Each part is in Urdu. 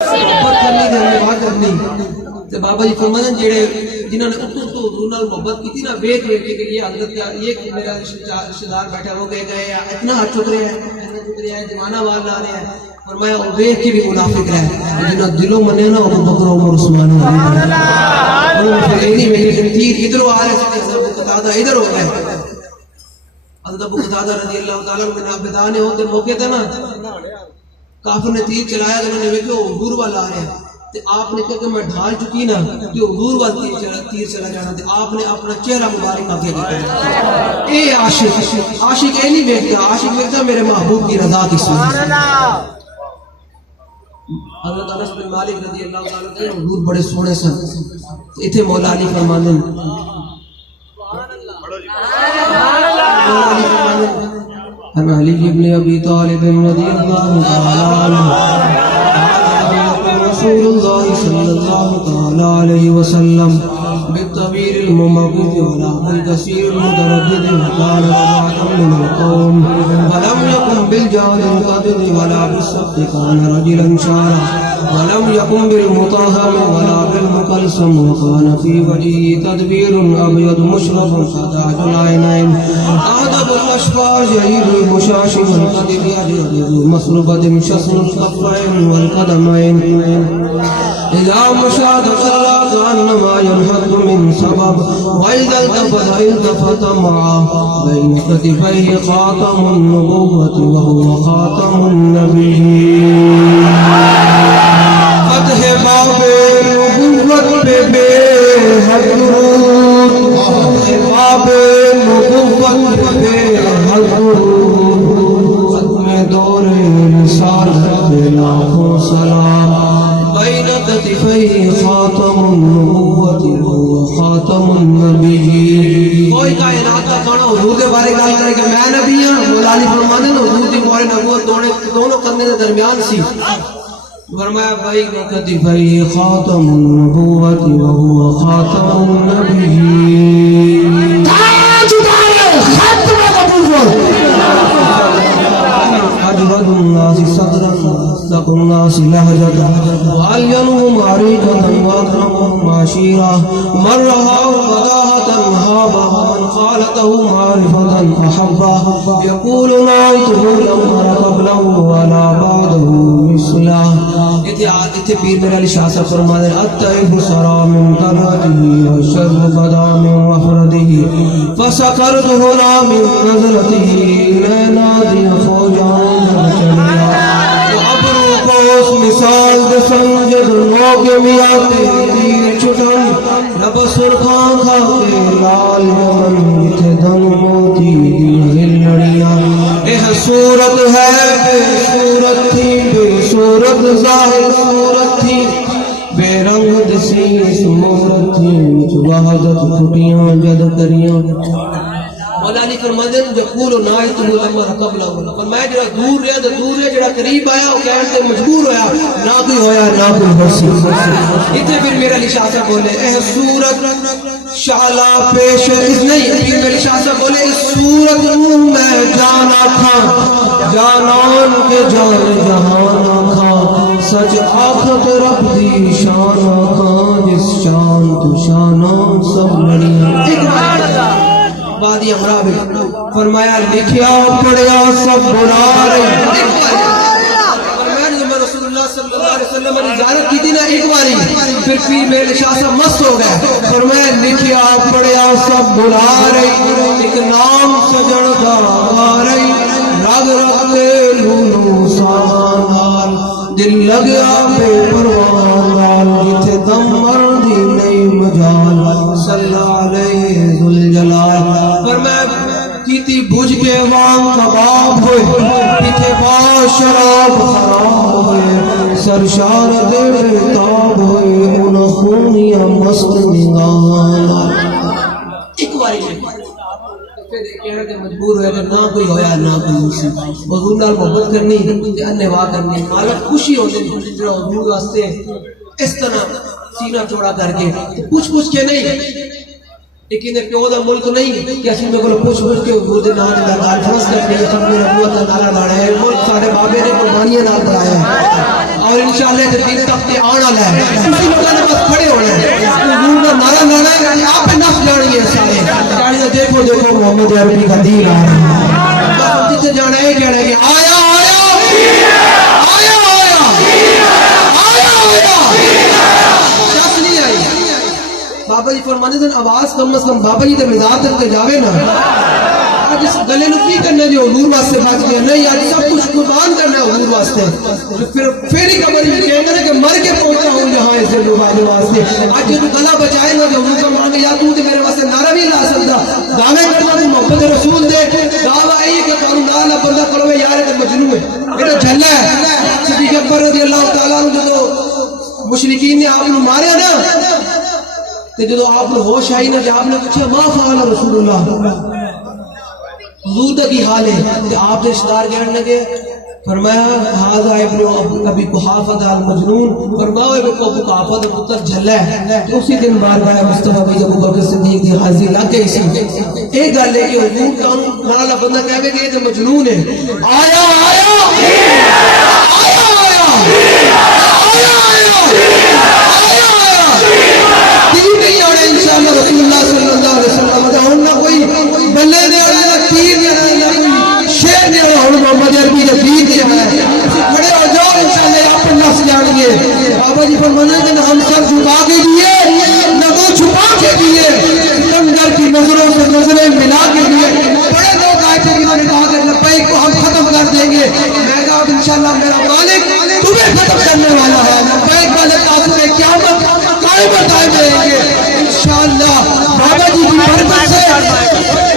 محبت کرنی تے دعا کرنی تے بابا جی فرماتے ہیں جڑے جنہوں نے تو حضور نال محبت کی تھی نا ویکھ ویکھ کے کہ یہ حضرت یہ میرا رشتہ دار بیٹھا ہو گئے اتنا ہاتھ چک رہا ہے اتنا چک رہا ہے جوانہ وال لا رہا ہے فرمایا وہ ویکھ کے بھی منافق رہا جنہاں دلوں منے نا ابو بکر عمر عثمان وہ پھر نہیں میرے تیر ادھر آ رہے تھے ابو قتادہ ادھر ہو گئے حضرت ابو قتادہ رضی اللہ تعالیٰ عنہ میں نابدان ہوتے موقع تھا نا کافر نے تیر چلایا تو انہوں نے دیکھا حضور والا آ رہا ہے تے آپ نے کہا کہ میں ڈھال چکی نا کہ حضور والا تیر چلا جانا تے آپ نے اپنا چہرہ مبارک آگے دکھایا اے عاشق عاشق اے نہیں دیکھتا عاشق دیکھتا میرے محبوب کی رضا کی سبحان اللہ حضرت انس بن مالک رضی اللہ تعالیٰ عنہ حضور بڑے سونے سن اتنے مولا علی فرماندے عن علي بن ابي طالب رضي الله تعالى عنه رسول الله صلى الله تعالى عليه وسلم بالطويل الممغض ولا بالكثير المتردد وكان رجعة من القوم ولم يكن بالجهل القدر ولا بالسبت كان رجلا شارا ولم يكن بالمطهم ولا بالمكلسم وكان في وجهه تدبير ابيض مشرف خداج العينين ادب الاشفار جيد المشاشم القدر يجد مسربة شسن الكفين والقدمين اذا مشى تسلى كانما ينحط من سبب واذا التفت معه بين كتفيه خاتم النبوة وهو خاتم النبيين فتح باب نبوت پہ بے حد درود فتح باب نبوت پہ بے حد درود ختم دور رسالت پہ لاکھوں سلام بین کتفی خاتم النبوت و خاتم النبیین کوئی کائنات کا کھانا حضور کے بارے گل کرے کہ میں نبی ہوں مولا علی فرماتے ہیں حضور کی مور نبوت دونوں کرنے کے درمیان سی فرمایا بھائی کتفی خاتم النبوت وهو خاتم النبیین تاجدار ختم نبوت اجود الناس صدرا اصدق الناس لهجة وألينهم عريضة وأكرمهم عشيرا من رآه بداهة هابه ومن خالته معرفة أحبه يقول نعيته لم أر قبله ولا بعده مثله اتنے پیر میرے علی شاہ صاحب فرما دے الطیب سرا من کرته والشر بدا من وفرته فسکرته لا من نظرته لنادی فوجان ابرو کوس مثال دے سنجد موقع میاتے تیر چھٹن رب سرخان کھاتے لال یمن جتھے دم موتی دل لڑیاں اے صورت ہے بے صورت تھی بے صورت ظاہر صورت تھی بے رنگ دسی صورت تھی وحدت پھٹیاں جد کریاں مولا علی فرماتے ہیں یقول نائتہ لما قبلہ فرمایا جڑا دور رہا تو دور رہا جڑا قریب آیا وہ کہنے سے مجبور ہویا نہ کوئی ہویا نہ کوئی ہوسی اتنے پھر میرا علی شاہ صاحب بولے اے صورت شعلا پیش اس نہیں پھر میرے شاہ صاحب بولے اس صورت میں جانا تھا جانان کے جان جہانا تھا سچ آخت رب دی شانا تھا جس شان تو شانا سب لڑیاں وادی امراء میں فرمایا لکھیا پڑھیا سب بلا رہی فرمایا جب میں رسول اللہ صلی اللہ علیہ وسلم نے زیارت کی تھی نا ایک باری پھر پیر میرے شاہ صاحب مست ہو گئے فرمایا لکھیا پڑھیا سب بلا رہی ایک نام سجن کا آ رہی رگ رگ کے لولو سامان دل لگیا بے پروان جتھے دم مردی نہیں مجال صلی اللہ علیہ ذوالجلال فرمایا کیتی بجھ کے وان کباب ہوئے پیتے با شراب حرام ہوئے سرشار دے تاب ہوئے ان خونیا مست نگاہ ایک باری مجبور ہوئے کہ نہ کوئی ہویا نہ کوئی اسی حضور نال محبت کرنی انواع کرنی مالک خوشی ہوتے جڑا حضور واسطے اس طرح سینہ چوڑا کر کے پوچھ کے نہیں لیکن پیو دا ملک نہیں کہ اسی میں کو پوچھ کے حضور دے نام دا گال فرض کر کے ختم نبوت دا نعرہ لانا ہے ملک سارے بابے نے قربانیاں نال بنایا ہے اور انشاءاللہ دین تک تے آنا ہے اسی لوگوں نے بس کھڑے ہونا ہے حضور کا نعرہ لانا ہے آپ پہ نفس جانی ہے سارے جانی دیکھو دیکھو محمد عربی کا دین آ رہا ہے بس جسے جانا ہے کہنا ہے کہ آیا بابا جی فرمانے دن آواز کم از کم بابا جی تے مزاج تے جاوے نا آج اس گلے نو کی کرنا جو حضور واسطے بچ گیا نہیں آج سب کچھ قربان کرنا ہے حضور واسطے پھر ہی قبر میں کہنا ہے کہ مر کے پہنچا ہوں یہاں اس دل بانے واسطے آج جو گلا بچائے گا جو حضور کا مانگے یا تو میرے واسطے نعرہ بھی لا سکتا دعوے کرنا تو محبت رسول دے دعویٰ ہے کہ قانون نالا بندہ کرو یار ہے مجنون ہے میرا جھلا ہے صدیق اکبر رضی اللہ تعالیٰ عنہ جو مشرکین نے آپ کو مارے نا تو جدو آپ نے ہوش آئی نا کہ آپ نے پوچھا ما فعل رسول اللہ حضور دا کی حال ہے کہ آپ نے اشتار کہنے لگے فرمایا ہاذا ابن ابی قحافہ المجنون فرمایا ابن ابی قحافہ دا پتر جھلا ہے اسی دن بارگاہ مصطفیٰ بھائی ابو بکر صدیق دی حاضری لگ گئی سی ایک گل ہے کہ حضور کا نالا بندہ کہے کہ یہ مجنون ہے آیا آیا آیا انشاءاللہ رسول اللہ صلی اللہ علیہ وسلم ہم نہ کوئی بلے دے والا تیر دے والا کوئی شیر دے والا ہم محمد عربی کا دین دے والا کھڑے ہو جاؤ انشاءاللہ آپ اللہ سے جان گے بابا جی فرمانا کہ ہم سب جھکا کے دیے نگو چھپا کے دیے سمندر کی نظروں سے نظریں ملا کے دیے بڑے لوگ آئے تھے انہوں نے کہا کہ لبیک کو ہم ختم کر دیں گے میں کہا انشاءاللہ میرا مالک تمہیں ختم کرنے والا ہے لبیک والے قاسم قیامت قائمت آئے دیں گے انشاءاللہ بابا جی کی برکت سے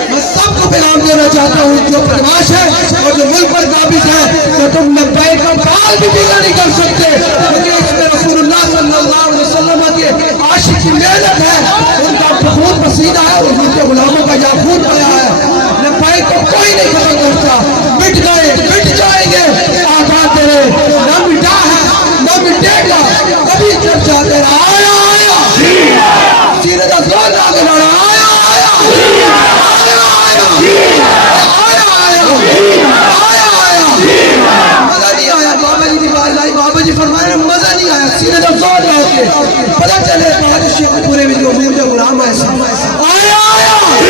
میں سب کو پیغام دینا چاہتا ہوں جو بدماش ہے اور جو ملک پر قابض ہے کہ تم لبیک کا بال بھی پیدا نہیں کر سکتے کیونکہ اس میں رسول اللہ صلی اللہ علیہ وسلم کے عاشق کی محنت ہے ان کا خون پسینہ ہے اور ان کے غلاموں کا یاقوت پایا ہے لبیک کو کوئی نہیں ختم کرتا مٹ گئے مٹ جائیں گے آباد تیرے نہ مٹا ہے نہ مٹے گا کبھی چرچا تیرا آیا سیرے کا زور آگے لڑا آیا آیا آیا آیا آیا آیا مزہ نہیں آیا بابا جی دیوار لائی بابا جی فرمائے مزہ نہیں آیا سیرے کا زور آگے پتہ چلے بہت شیخ پورے میں جو مجھے غلام ہے آیا آیا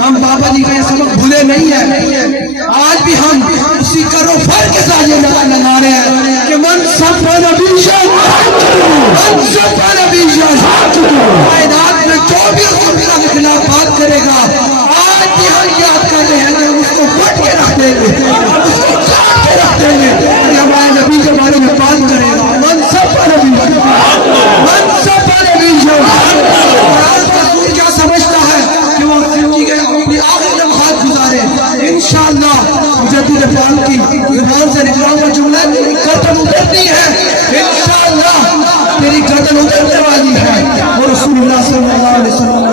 ہم بابا جی کا یہ سبق بھولے نہیں ہیں آج بھی ہم اسی کرو فر کے ساتھ یہ لگا رہے ہیں کہ من سب پر نبیشن من سب پر نبیشن کائنات میں جو بھی اس کے خلاف بات کرے گا آج بھی ہم یاد کر رہے ہیں کہ ہم اس کو پٹ کے رکھ دیں گے اس کو کاٹ کے رکھ دیں گے کہ ہمارے نبی کے بارے میں بات کرے گا من سب پر نبیشن من سب پر نبیشن کیا سمجھتا ہے کہ وہ اپنی آخر لمحات گزارے انشاءاللہ مجدد فعال کی زبان سے نکلا ہوا جملہ تیری گردن اترتی ہے انشاءاللہ تیری گردن اترنے والی ہے اور رسول اللہ صلی اللہ علیہ وسلم